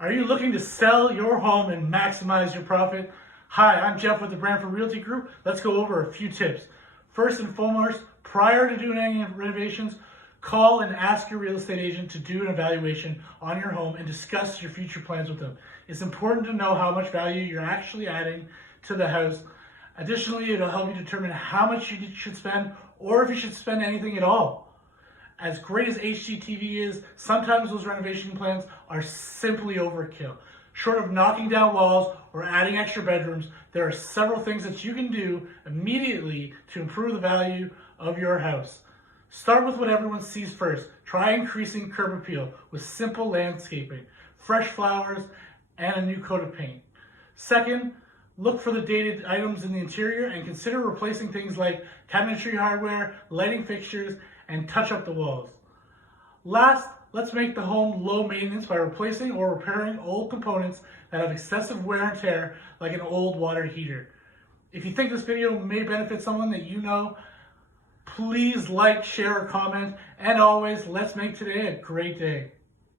Are you looking to sell your home and maximize your profit? Hi, I'm Jeff with the Brantford Realty Group. Let's go over a few tips. First and foremost, prior to doing any renovations, call and ask your real estate agent to do an evaluation on your home and discuss your future plans with them. It's important to know how much value you're actually adding to the house. Additionally, it'll help you determine how much you should spend or if you should spend anything at all. As great as HGTV is, sometimes those renovation plans are simply overkill. Short of knocking down walls or adding extra bedrooms, there are several things that you can do immediately to improve the value of your house. Start with what everyone sees first. Try increasing curb appeal with simple landscaping, fresh flowers, and a new coat of paint. Second, look for the dated items in the interior and consider replacing things like cabinetry hardware, lighting fixtures, and touch up the walls. Last, let's make the home low maintenance by replacing or repairing old components that have excessive wear and tear, like an old water heater. If you think this video may benefit someone that you know, please like, share, or comment, and always, let's make today a great day.